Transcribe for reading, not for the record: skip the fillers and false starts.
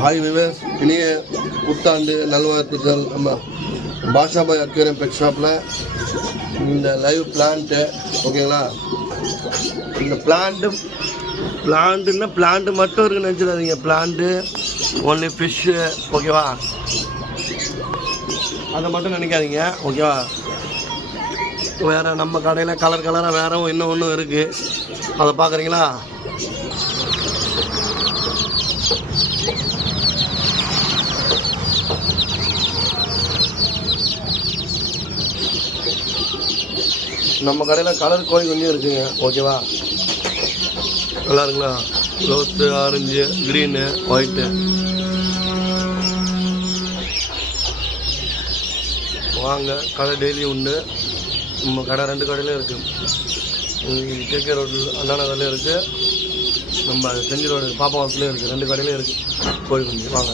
Hi wives, இனிய புத்தாண்டு நல்வாழ்த்துக்கள். நம்ம பாஷா பாய் அக்வேரியம் பெட் ஷாப்பில் இந்த லைவ் பிளான்ட்டு ஓகேங்களா. இந்த பிளான்ட்டு மட்டும் இருக்குன்னு நினச்சிடாதீங்க. பிளான்ட்டு ஒன்லி ஃபிஷ்ஷு ஓகேவா, அதை மட்டும் நினைக்காதீங்க ஓகேவா. வேறு நம்ம கடையில் கலராக வேறு இன்னும் ஒன்றும் இருக்குது, அதை பார்க்குறீங்களா. நம்ம கடையில் கலர் கோழி கொஞ்சம் இருக்குங்க ஓகேவா. நல்லா இருக்குங்களா, ரோஸு, ஆரஞ்சு, க்ரீனு, ஒயிட்டு. வாங்க, கடை டெய்லி உண்டு. நம்ம கடை 2 கடையிலும் இருக்குது. கேகே ரோட்டில் அண்ணா நகர்லேயும் இருக்குது, நம்ம செஞ்சி ரோடு பாப்பா ஹவுஸ்லேயும் இருக்குது. 2 கடையிலையும் இருக்குது கோழி குஞ்சு. வாங்க.